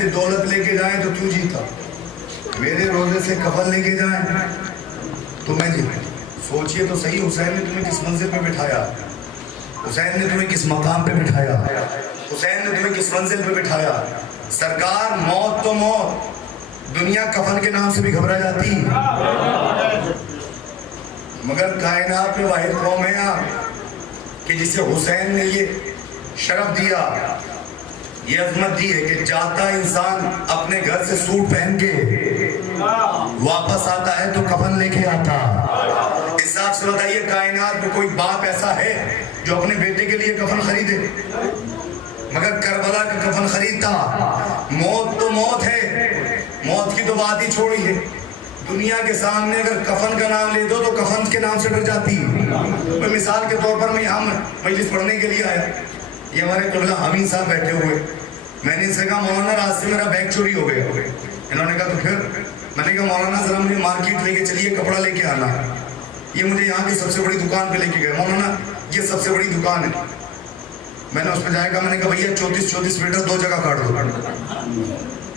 سے دولت لے کے جائیں تو جیتا، میرے روزے سے کفن لے کے جائیں تو میں جیتا۔ سوچئے تو صحیح، حسین نے تمہیں کس منزل پہ بٹھایا، حسین نے تمہیں کس مقام پہ بٹھایا، حسین نے تمہیں کس منزل پہ بٹھایا۔ سرکار موت تو موت، دنیا کفن کے نام سے بھی گھبرا جاتی، مگر کائنات میں واحد قوم ہے آپ کہ جسے حسین نے یہ شرف دیا، یہ عظمت دی ہے کہ جاتا انسان اپنے گھر سے سوٹ پہن کے واپس آتا ہے تو کفن لے کے آتا۔ اس حساب سے بتائیے کائنات میں کوئی باپ ایسا ہے جو اپنے بیٹے کے لیے کفن خریدے؟ مگر کربلا کا کفن خریدتا۔ موت تو موت ہے، موت کی تو بات ہی چھوڑی ہے، دنیا کے سامنے اگر کفن کا نام لے دو تو کفن کے نام سے ڈر جاتی۔ مثال کے طور پر میں یہاں مجلس پڑھنے کے لیے آیا، یہ ہمارے قبلہ امین صاحب بیٹھے ہوئے، میں نے ان سے کہا مولانا راستے میرا بیگ چوری ہو گیا، انہوں نے کہا تو پھر؟ میں نے کہا مولانا ذرا مجھے مارکیٹ لے کے چلیے، کپڑا لے کے آنا، یہ مجھے یہاں کی سب سے بڑی دکان پہ لے کے گئے، مولانا یہ سب سے بڑی دکان ہے، میں نے اس پہ جائے کہا، میں نے کہا بھیا 34 میٹر 2 جگہ کاٹ دو۔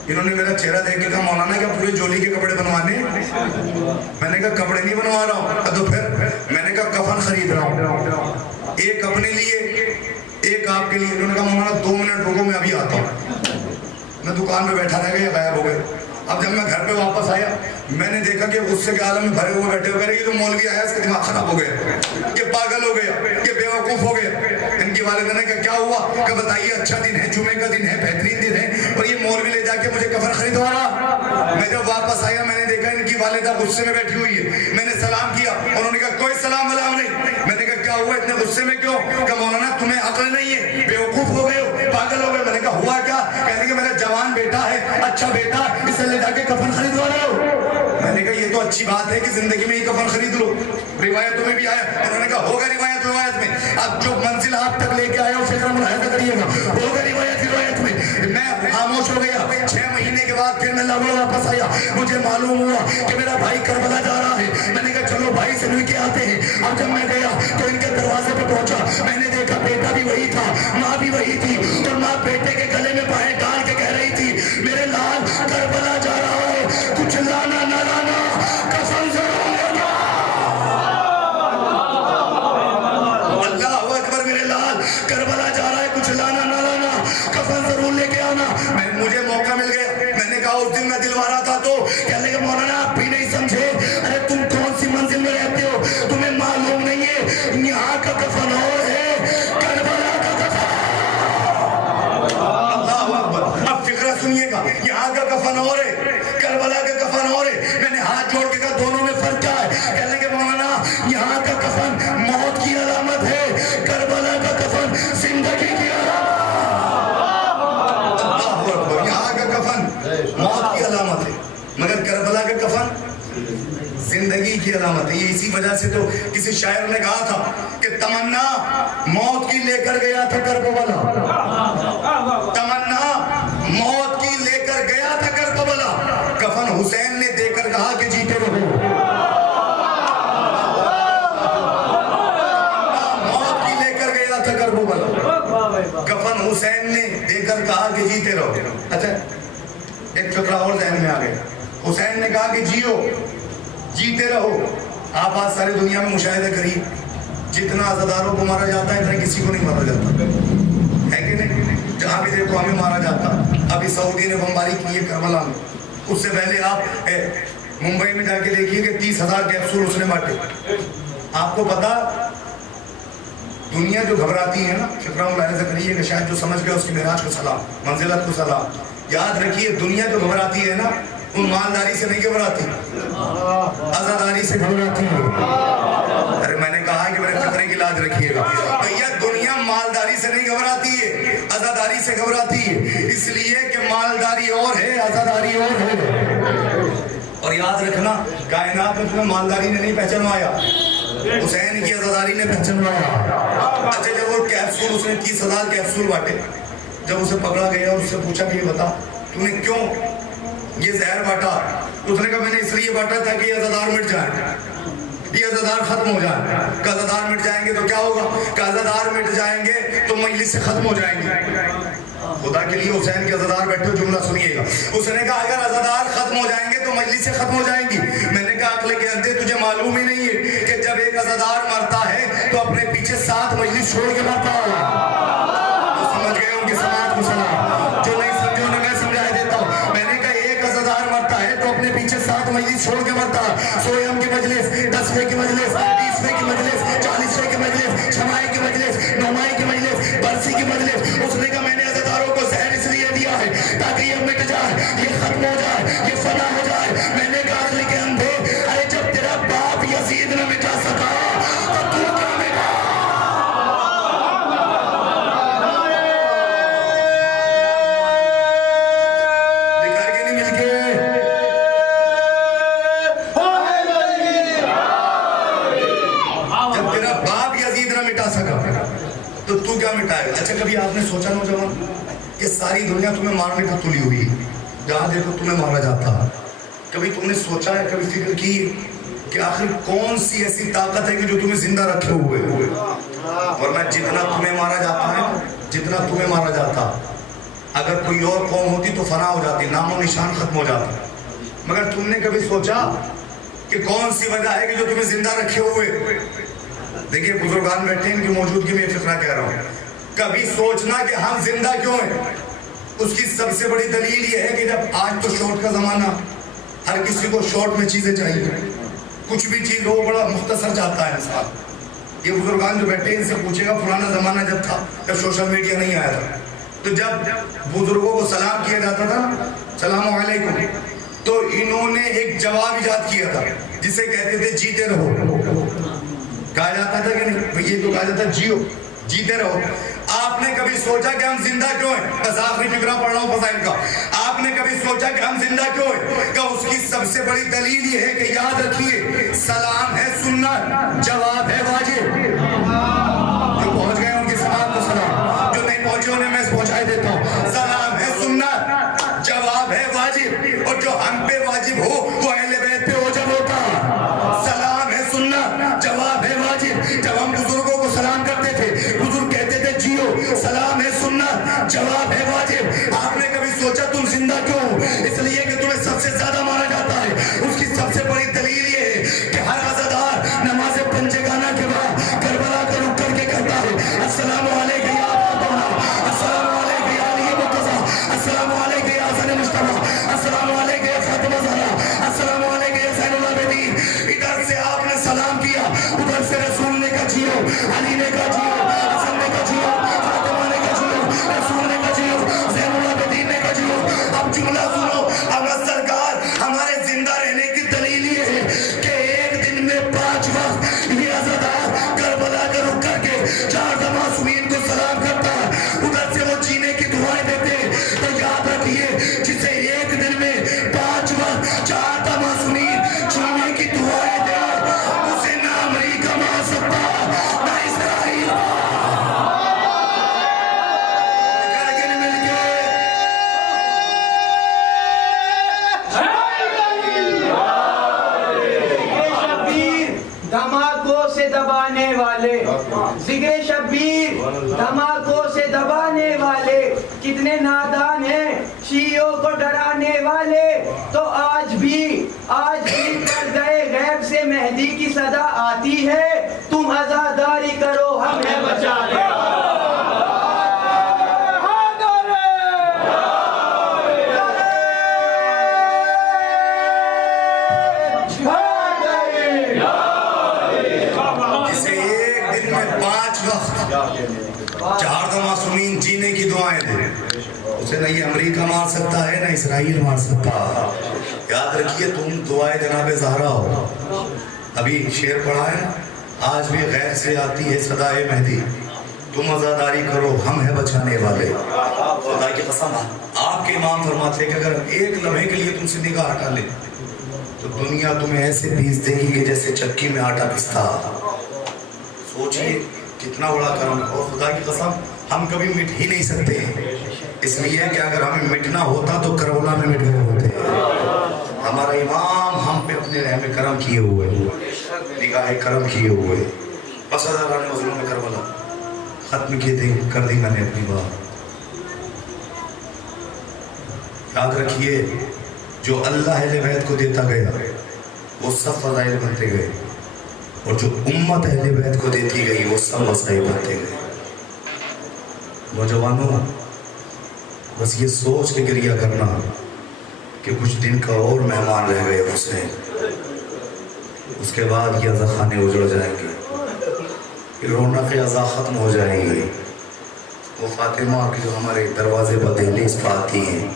انہوں نے میرا چہرہ دیکھ کے کہا مولانا کیا پورے جولی کے کپڑے بنوانے؟ میں نے کہا کپڑے نہیں بنوا رہا ہوں، تو پھر؟ میں نے کہا کفن خرید رہا ہوں، ایک اپنے لیے ایک آپ کے لیے۔ انہوں نے کہا مولانا 2 منٹ رکو میں ابھی آتا ہوں۔ میں دکان پہ بیٹھا رہ گیا، غائب ہو گئے۔ اب جب میں گھر پہ واپس آیا میں نے دیکھا کہ غصے کے عالم میں بھرے ہوئے بیٹھے ہوئے، یہ جو مولوی آیا اس کا دماغ خراب ہو گیا، یہ پاگل ہو گیا، یہ بیوقوف ہو گیا۔ ان کی والدہ نے کہا کیا ہوا؟ کہ بتائیے اچھا دن ہے، جمعے کا دن ہے، بہترین دن ہے، اور یہ مولوی لے جا کے مجھے کفن خریدوا رہا۔ میں جب واپس آیا میں نے دیکھا ان کی والدہ غصے میں بیٹھی ہوئی ہے، میں نے سلام کیا، انہوں نے کہا کوئی سلام علام نہیں۔ میں نے کہا کیا ہوا اتنے غصے میں کیوں؟ کہ مولانا تمہیں عقل نہیں ہے، بیوقوف ہو گئے ہو، پاگل ہو گئے۔ میں نے کہا ہوا کیا؟ کہنے کہ میرا جوان بیٹا ہے، اچھا بیٹا، اسے لے جا کے کفن خریدوا رہے ہو۔ میں نے کہا یہ تو اچھی بات ہے کہ زندگی میں ہی کفن خرید لو، روایتوں میں بھی آیا۔ انہوں نے کہا ہوگا روایت میں، اب جو منزل آپ تک لے کے آئے ہو فکر ملاحظہ کریے گا، ہوگا روایت میں۔ میں خاموش ہو گیا۔ 6 مہینے کے بعد پھر میں لاہور واپس آیا، مجھے معلوم ہوا کہ میرا بھائی کربلا جا رہا ہے۔ میں نے کہا چلو بھائی سے مل کے آتے ہیں۔ اب جب میں گیا تو ان کے دروازے پہ پہنچا، میں نے دیکھا بیٹا بھی وہی تھا، ماں بھی وہی تھی، اور ماں بیٹے کے گلے میں بائیں ڈال کے کہہ رہی تھی میرے لال کربلا جا رہا ہے، کچھ لانا نہ لانا قسم سے لینا۔ اللہ اکبر، میرے لال کربلا جا رہا ہے، کچھ لانا نہ لانا کفن ضرور لے کے آنا۔ مجھے موقع مل گیا، میں نے کہا اس دن میں دلوارا تھا تو کہنے کہ مولانا آپ بھی نہیں سمجھے، ارے تم کون سی منزل میں رہتے ہو، تمہیں معلوم نہیں ہے یہاں کا کفن اور ہے، کربلا کا کفن۔ اللہ اکبر، اب فکرہ سنیے گا، یہاں کا کفن اور ہے، کربلا کا کفن اور ہے۔ میں نے ہاتھ جوڑ کے کہا دونوں میں فرق کیا ہے؟ کہنے کہ مولانا یہاں کا کفن موت کی علامت ہے، کربلا کا کفن زندگی کی علامت۔ اللہ اکبر، یہاں کا کفن موت کی علامت ہے مگر کربلا کا کفن زندگی کی علامت ہے۔ یہ اسی وجہ سے تو کسی شاعر نے کہا تھا کہ تمنا موت کی لے کر گیا تھا کربلا، تمنا موت کی لے کر گیا تھا کربلا، کفن حسین نے دے کر کہا کہ جیتے رہو۔ موت کی لے کر گیا تھا کربلا، کفن حسین نے دے کر کہا کہ جیتے رہو۔ اچھا ایک فکرہ اور ذہن میں آ گیا، حسین نے کہا کہ جیو، جیتے رہو۔ آپ آج ساری دنیا میں مشاہدہ کریے، جتنا عزاداروں کو مارا جاتا ہے اتنا کسی کو نہیں مارا جاتا ہے کہ نہیں؟ جہاں بھی دیکھو ہمیں مارا جاتا۔ ابھی سعودی نے بمباری کی ہے کربلا میں، اس سے پہلے آپ ممبئی میں جا کے دیکھیے کہ 30,000 کیپسول اس نے بانٹے۔ آپ کو پتا دنیا جو گھبراتی ہے نا، فکرہ ملاحظہ کریے کہ شاید جو سمجھ گیا اس کی معراج کو سلام، منزلت کو سلام۔ یاد رکھیے دنیا جو گھبراتی ہے نا ان مالداری سے نہیں گھبراتی، عزاداری سے گھبراتی ہے۔ ارے میں نے کہا کہ میرے فکرے کی لاج رکھیے گا، بھیا دنیا مالداری سے نہیں گھبراتی ہے، عزاداری سے گھبراتی ہے، اس لیے کہ مالداری اور ہے، عزاداری اور ہے۔ اور یاد رکھنا کائنات میں تمہیں مالداری نے نہیں پہچانوایا، حسین کی عزاداری نے پہچانوایا۔ اچھا جب وہ کیپسول اس نے 30,000 کیپسول بانٹے، جب اسے پکڑا گیا اور اس سے پوچھا کہ یہ بتا تو نے کیوں یہ زہر بانٹا؟ اس نے کہا میں نے اس لیے بانٹا تاکہ یہ عزادار مٹ جائیں، یہ عزادار ختم ہو جائیں۔ کہ عزادار مٹ جائیں گے تو کیا ہوگا؟ کہ عزادار مٹ جائیں گے تو مجلس سے ختم ہو جائیں گے۔ خدا کے لیے حسین کے عزادار بیٹھے ہو، جملہ سنیے گا. اس نے کہا اگر عزادار ختم ہو جائیں گے تو مجلس سے ختم ہو جائیں گی. میں نے کہا عقل کے اندھے تجھے معلوم ہی نہیں ہے کہ جب ایک عزادار مرتا ہے تو اپنے پیچھے 7 مجلس چھوڑ کے مرتا ہے. تو سمجھ گئے ان کی سماعت کو سلام. جو نہیں سمجھے انہیں میں سمجھا دیتا ہوں. میں نے کہا ایک عزادار مرتا ہے تو اپنے پیچھے 7 مجلس چھوڑ کے مرتا ہے. سویم کی مجلس، 10ویں کی مجلس، 20ویں کی مجلس، 40ویں کی مجلس، چھمائی کی مجلس، نومائی کی مجلس، برسی کی مجلس. اس نے کہا میں نے عزاداروں کو زہر اس لیے دیا ہے تاکہ یہ مٹ جائے، یہ ختم ہو جائے، یہ فنا ہو جائے. میں نے کہا عقل کے اندھے، ارے جب تیرا باپ یزید نہ مٹا سکا تو تو کیا مٹا. دکھا کے نہیں مل کے جب تیرا باپ یزید نہ مٹا سکا تو تو کیا مٹائے. اچھا کبھی آپ نے سوچا نوجوان کہ ساری دنیا تمہیں مارنے پر تلی ہوئی، جہاں دیکھو تمہیں مارا جاتا. کبھی تم نے سوچا ہے، کبھی فکر کی کہ آخر کون سی ایسی طاقت ہے کہ جو تمہیں زندہ رکھے ہوئے. ورنہ جتنا تمہیں مارا جاتا ہے، جتنا تمہیں مارا جاتا، اگر کوئی اور قوم ہوتی تو فنا ہو جاتی، نام و نشان ختم ہو جاتا. مگر تم نے کبھی سوچا کہ کون سی وجہ ہے کہ جو تمہیں زندہ رکھے ہوئے. دیکھیے بزرگان بیٹھے ہیں، ان کی موجودگی میں فکرہ کہہ رہا ہوں. کبھی سوچنا کہ ہم زندہ کیوں ہیں. اس کی سب سے بڑی دلیل یہ ہے کہ جب آج تو شارٹ کا زمانہ، ہر کسی کو شارٹ میں چیزیں چاہیے، کچھ بھی چیز ہو بڑا مختصر چاہتا ہے انسان. یہ بزرگان جو بیٹھے ہیں ان سے پوچھے گا پرانا زمانہ جب تھا، جب سوشل میڈیا نہیں آیا تھا، تو جب بزرگوں کو سلام کیا جاتا تھا، سلام علیکم، تو انہوں نے ایک جواب ایجاد کیا تھا جسے کہتے تھے جیتے رہو. کہا جاتا تھا کہ نہیں، یہ تو کہا جاتا جیو، جیتے رہو. آپ نے کبھی سوچا کہ ہم زندہ کیوں ہیں؟ بس آخری فکرہ پڑھ رہا ہوں فضائل کا. آپ نے کبھی سوچا کہ ہم زندہ کیوں ہیں؟ کہ اس کی سب سے بڑی دلیل یہ ہے کہ یاد رکھیے سلام ہے سنت، جواب ہے واجب. جو پہنچ گئے ان کی سلام کو سلام، جو نہیں پہنچے انہیں میں پہنچائے دیتا ہوں. سلام ہے سنت، جواب ہے واجب، اور جو ہم پہ واجب ہو وہ اہل بیت پہ واجب ہوتا. سلام ہے سنت، جواب ہے واجب. جب ہم بزرگوں کو سلام کرتے تھے، بزرگ کہتے تھے جیو، سلام ہے سنت، جواب ہے واجب. آپ نے کبھی سوچا تم زندہ کیوں ہو؟ اس لیے کہ تمہیں سب سے زیادہ مارا جاتا ہے. اس کی سب سے بڑی دلیل یہ ہے کہ ہر عزادار نماز پنجگانہ کے بعد کربلا کا رک کر کے کہتا ہے السلام علیکم یا ابا، السلام علیکم یا علی مرتضیٰ، السلام علیکم یا حسن مصطفیٰ، السلام علیکم یا فاطمہ زہرا، السلام علیکم یا زین العابدین. ادھر سے آپ نے سلام کیا، ادھر سے رسول نے کہا جیو، علی نے کہا جیو، حسن نے کہا جیو، فاطمہ نے کہا جیو، رسول نے کہا جیو، زین العابدین نے کہا جیو. اب جملہ سنو، اگر سرکار ہمارے زندہ رہنے کی دلیل یہ ہے کہ ایک دن میں 5 وقت یہ عزادار کربلا کا رک کر کے 4 معصومین کو سلام کرتا ہے، ادھر سے وہ جینے کی دعائیں دیتے ہیں. تو یاد رکھیے جسے ایک دن میں 5 وقت 4 معصومین جینے کی دعائیں دے، اسے نہ امریکہ مار سکتا نہ اسرائیل. دھماکوں سے دبانے والے، ذکر شبیر دھماکوں سے دبانے والے کتنے نادان ہیں، شیعوں کو ڈرانے والے. تو آج بھی پردے غیب سے مہدی کی صدا آتی ہے، تم عزاداری کرو ہمیں بچا لے. جسے ایک دن میں 5 وقت 4 معصومین جینے کی دعائیں دے، اسے نہ یہ امریکہ مار سکتا ہے نہ اسرائیل مار سکتا. یاد رکھیے تم دعائیں جناب زہرا ہو. ابھی شعر پڑھا ہے، آج بھی غیر سے آتی ہے صدائے مہدی، تم عزاداری کرو ہم ہیں بچانے والے. خدا کی قسم آپ کے امام فرماتے کہ اگر ایک لمحے کے لیے تم سے نگاہ ہٹا لے تو دنیا تمہیں ایسے پیس دے گی کہ جیسے چکی میں آٹا پستا. سوچئے کتنا بڑا کرم ہے. اور خدا کی قسم ہم کبھی مٹ ہی نہیں سکتے ہیں، اس لیے کہ اگر ہمیں مٹنا ہوتا تو کربلا میں مٹ گئے ہوتے. ہمارا امام ہم پہ اپنے رحم کرم کیے ہوئے، نگاہ کرم کیے ہوئے. بس ہزارہ مظلوم میں کربلا ختم کیے تھے، کر دی میں نے اپنی بات. یاد رکھیے جو اللہ اہل بیت کو دیتا گیا وہ سب فضائل بنتے گئے، اور جو امت اہل بیت کو دیتی گئی وہ سب مسائل بنتے گئے۔ نوجوانوں، بس یہ سوچ کے گریہ کرنا کہ کچھ دن کا اور مہمان رہ گئے حسین، اس کے بعد یہ عزاخانے اجڑ جائیں گے، یہ رونق عزا ختم ہو جائیں گی۔ وہ فاطمہ کی جو ہمارے دروازے پر دہلیز پر آتی ہیں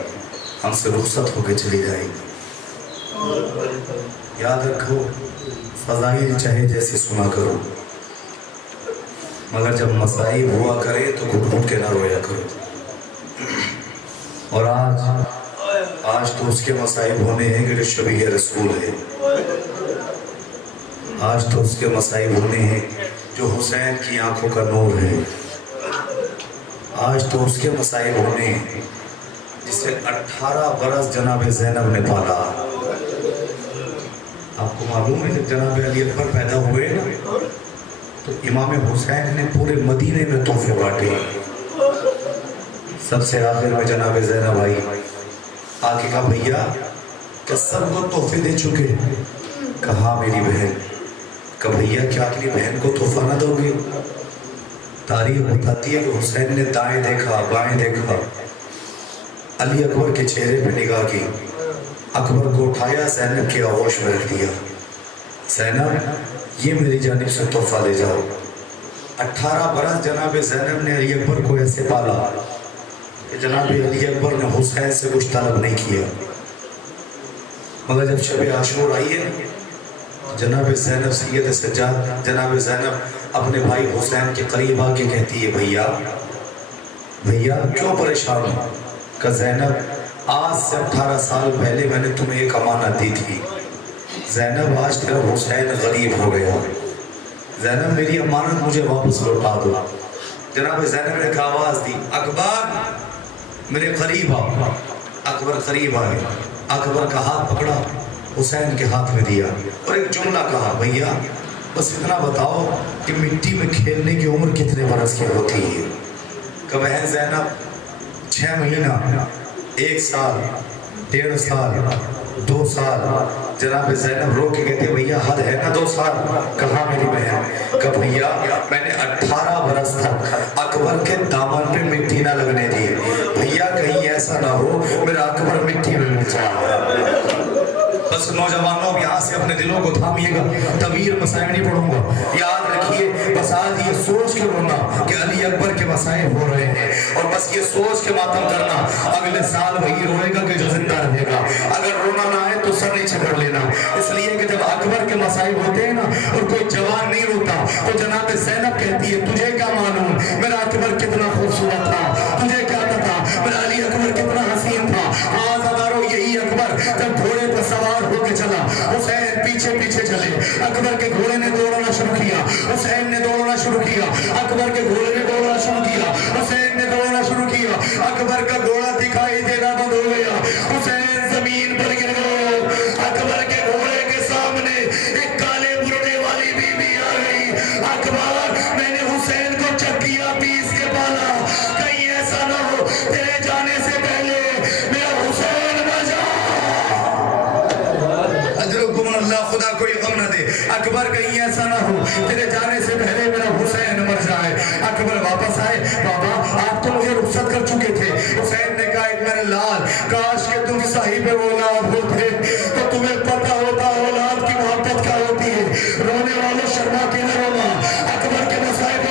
ہم سے رخصت ہو کے چلی جائیں گی۔ یاد رکھو، فضائل چاہے جیسے سنا کرو، مگر جب مصائب ہوا کرے تو گھٹ گھٹ کے نہ رویا کرو۔ اور آج تو اس کے مصائب ہونے ہیں کہ جو شبیہ رسول ہے، آج تو اس کے مصائب ہونے ہیں جو حسین کی آنکھوں کا نور ہے، آج تو اس کے مصائب ہونے ہیں جسے 18 برس جناب زینب نے پالا۔ آپ کو معلوم ہے جب جناب علی اکبر پیدا ہوئے نا تو امام حسین نے پورے مدینے میں تحفے بانٹے، سب سے آخر میں جناب زینب آئی، آگے کہا بھیا کیا سب کو تحفے دے چکے؟ کہا میری بہن۔ کہا بھیا کیا اپنی بہن کو تحفہ نہ دو گے؟ تاریخ بتاتی ہے کہ حسین نے دائیں دیکھا بائیں دیکھا، علی اکبر کے چہرے پہ نگاہ کی، اکبر کو اٹھایا، زینب کے آغوش میں رکھ دیا، زینب یہ میری جانب سے تحفہ لے جاؤ۔ 18 برس جناب زینب نے علی اکبر کو ایسے پالا کہ جناب علی اکبر نے حسین سے کچھ طلب نہیں کیا، مگر جب شب عاشور آئی ہے جناب زینب سید سجاد، جناب زینب اپنے بھائی حسین کے قریب آ کے کہتی ہے بھیا کیوں پریشان ہو؟ کہ زینب آج سے 18 سال پہلے میں نے تمہیں ایک امانت دی تھی، زینب آج تیرا حسین غریب ہو گیا، زینب میری امانت مجھے واپس لوٹا دو۔ جناب زینب نے آواز دی اکبر میرے قریب آؤ۔ اکبر قریب آئے، اکبر کا ہاتھ پکڑا، حسین کے ہاتھ میں دیا اور ایک جملہ کہا بھیا بس اتنا بتاؤ کہ مٹی میں کھیلنے کی عمر کتنے برس کی ہوتی ہے؟ کہ بہن زینب 6 مہینہ، 1 سال، 1.5 سال، 2 سال۔ جناب زینب رو کے کہتے بھیا حد ہے نا 2 سال؟ کہا میری بہن، کہ بھیا میں نے 18 برس تک اکبر کے دامن پہ مٹی نہ لگنے دی، بھیا کہیں ایسا نہ ہو میرا اکبر مٹی میں مل جائے۔ بس نوجوانوں یہاں سے اپنے دلوں کو تھامیے گا، طویل مسائل نہیں پڑھوں گا، یاد رکھیے بس آج یہ سوچ کے رونا کہ علی اکبر کے مسائل ہو رہے ہیں، اور بس یہ سوچ کے ماتم کرنا اگلے سال وہی روئے گا کہ جو زندہ رہے گا، اگر رونا نہ آئے تو سر نیچے کر لینا، اس لیے کہ جب اکبر کے مسائل ہوتے ہیں نا اور کوئی جوان نہیں روتا تو جناب زینب کہتی ہے تجھے کیا معلوم میرا اکبر کتنا خوبصورت تھا، تجھے کیا پتا میرا علی اکبر کتنا حسین تھا۔ آج ہزاروں یہی اکبر جب گھوڑے پر سوار ہو کے چلا، حسین پیچھے پیچھے چلے، اکبر کے گھوڑے نے دوڑنا شروع کیا، حسین نے دوڑنا شروع کیا، اکبر کے گھوڑے نے دوڑنا شروع کیا، حسین نے دوڑنا شروع کیا، اکبر کا گھوڑا دکھائی دینا بند ہو گیا، حسین زمین پر گر گئے، اکبر کے گھوڑے کے سامنے ایک کالے برنے والی بی بی آ گئی، اکبر میں نے حسین کو چکیا پیس کے پالا، کہیں ایسا نہ ہو تیرے جانے سے پہلے میرا حسین مر جائے۔ اجرکم اللہ، خدا کوئی غم نہ دے، اکبر کہیں ایسا نہ ہو تیرے جانے سے پہلے میرا حسین مر جائے۔ اکبر واپس آئے، بابا آپ تو مجھے رخصت کر چکے تھے۔ حسین نے کہا ایک میرے لال کاش کہ تم صاحب اولاد ہوتے تو تمہیں پتہ ہوتا اولاد کی محبت کیا ہوتی ہے۔ رونے والوں شرما کے نہ رونا، اکبر کے مصائب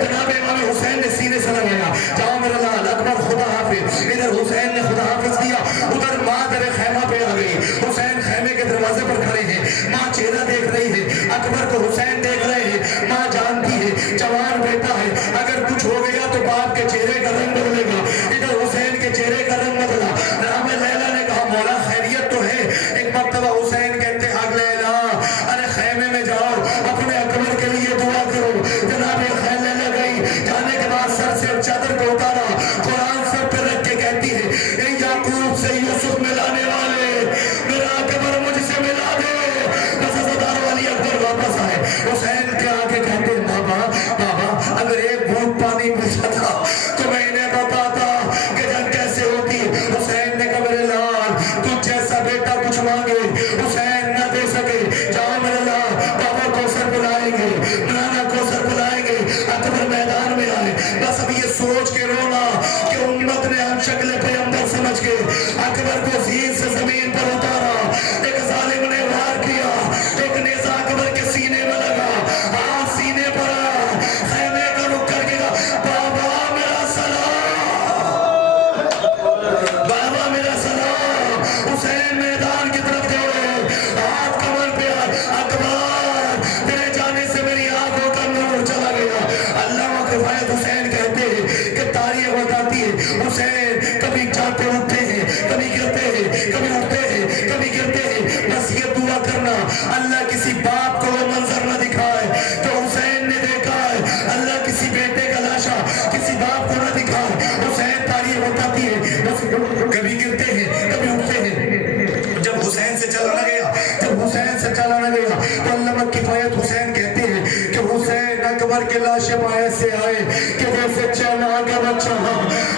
جناب امام حسین نے سینے سے لگایا، جاؤ میرا لال، اکبر خدا حافظ۔ ادھر حسین نے خدا حافظ کیا، ادھر ماں در خیمہ پہ آ گئی، حسین خیمے کے دروازے پر کھڑے ہیں، ماں چہرہ دیکھ رہی ہے، اکبر کو حسین دیکھ رہے ہیں، ماں اکبر کے لاشیں پائے سے آئے کہ جیسے چنا کا بچہ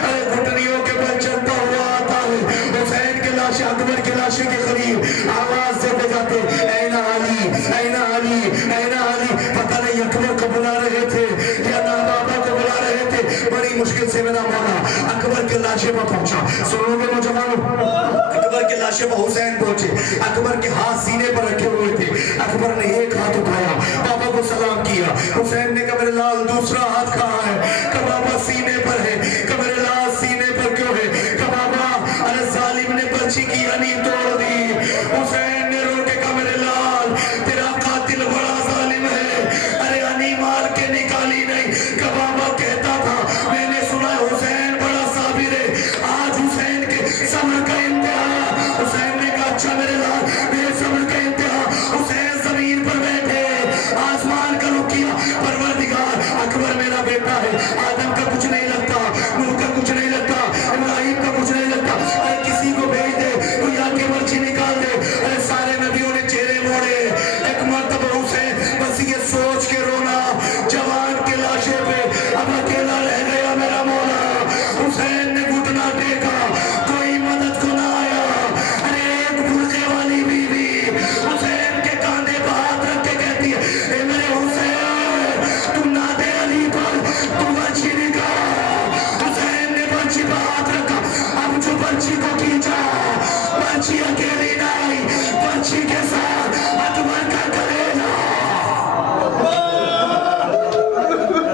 ارے گھٹنیوں کے بل چلتا ہوا آتا ہے. حسین کے لاشیں اکبر کے لاشیں کے قریب آواز سے بجاتے این علی این علی این علی. پتہ نہیں اکبر کو بلا رہے تھے یا نہ بابا کو بلا رہے تھے. بڑی مشکل سے میرا مولا اکبر کے لاشیں پر پہنچا. سنو گے نوجوانوں, اکبر کے لاشیں پر حسین پہنچے. اکبر کے ہاتھ سینے پر رکھے ہوئے تھے. اکبر نے ایک ہاتھ اٹھایا, بابا کو سلام کیا. حسین نے کہا میرے لال دوسرا ہاتھ کہاں ہے؟ کہ بابا سینے پر ہے. کہ میرے لال سینے پر کیوں ہے؟ کہ بابا ارے ظالم نے پرچی کی انی توڑ دی. حسین نے رو کے کہا میرے لال تیرا قاتل بڑا ظالم ہے, ارے انی مار کے نکالی نہیں. کہ بابا کہتا تھا میں نے سنا حسین بڑا صابر ہے, آج حسین کے صبر کا انتہا. حسین نے کہا اچھا میرے لال میرے صبر کا انتہا. حسین زمین پر بیٹھے آسمان کا رخ کیا. پروردگار اکبر میرا بیٹا ہے, آدم کا کچھ نہیں لگتا, نوح کا کچھ نہیں لگتا, ابراہیم کا کچھ نہیں لگتا. ارے کسی کو بھیج دے تو یا کے مرچی نکال دے. ارے سارے نبیوں نے چہرے موڑے, ایک مرتبہ حسین بس یہ سوچ کے رونا جوان کے لاشے پہ اب اکیلا رہ گیا میرا مولا. حسین نے گھٹنا ٹیکا, کوئی مدد کو نہ آیا. ارے ایک برقعے والی بیوی حسین کے کاندھے پر ہاتھ رکھ کے کہتی ہے اے میرے حسین تم نادے علی پر تم برچی نکال. حسین نے برچی پر ہاتھ رکھا, اب جو برچی کو کھینچا برچی اکیلی نہیں, برچی کے ساتھ اکبر کا کلیجہ.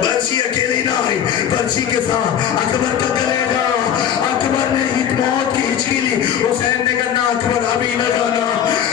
برچی اکیلی نہیں, برچی کے ساتھ اکبر کا کلیجہ. اکبر نے ہی موت کی ہچکی لی. حسین نے کہا نہ اکبر ابھی نہ جانا,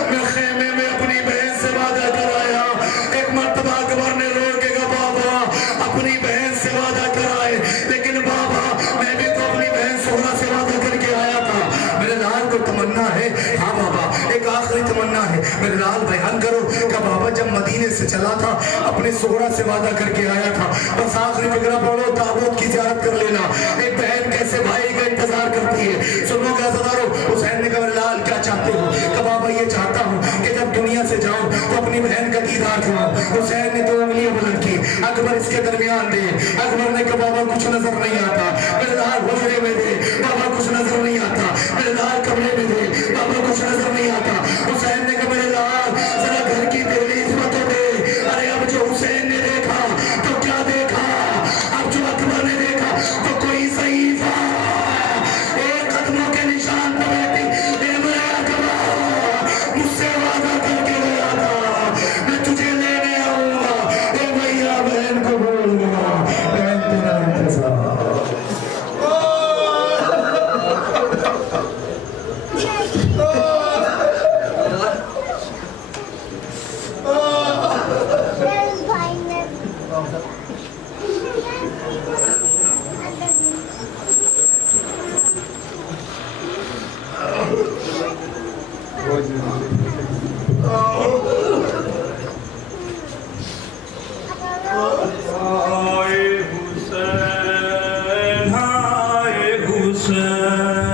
میں خیمے میں اپنی بہن سے وعدہ کر آیا. ایک مرتبہ اکبر نے رو کے کہا بابا اپنی بہن سے وعدہ کر آئے, لیکن بابا میں بھی تو اپنی بہن سہرا سے وعدہ کر کے آیا تھا. میرے لال کو تمنا ہے, ہاں بابا ایک آخری تمنا ہے. میرے لال بیان کرو کہ بابا جب مدینے سے چلا تھا اپنی سہرا سے وعدہ کر کے آیا تھا, بس آخری فکرہ پڑھو تابوت کی زیارت کر لینا. ایک بہن کیسے بھائی کا انتظار کرتی ہے. سنو گے عزیزانو, حسین نے کہا میرے لال کیا چاہتے ہو؟ کہ بابا یہ چاہتا ہوں کہ جب دنیا سے جاؤں تو اپنی بہن کا دیدار کروں. حسین نے 2 انگلیاں بلند کی, اکبر اس کے درمیان دے. اکبر نے کہا بابا کچھ نظر نہیں آتا. میرے لال حجرے میں دے, بابا کچھ نظر نہیں آتا. میرے لال کمرے میں دے, بابا کچھ نظر نہیں آتا. حسین نے کہا میرے لال ذرا گھر کی دہلیز میں تو دے. ارے اب جو حسین نے دیکھا تو کیا دیکھا, اب جو اکبر نے دیکھا تو کوئی ضعیفہ ایک قدموں کے نشان پر بیٹھی. اے میرے اکبر مجھ سے وعدہ کر کے گیا تھا میں تجھے لینے آؤں گا. اے بھیا بہن کو بول گا بہن تیرا انتظار. Hare Hussain, Hare Hussain.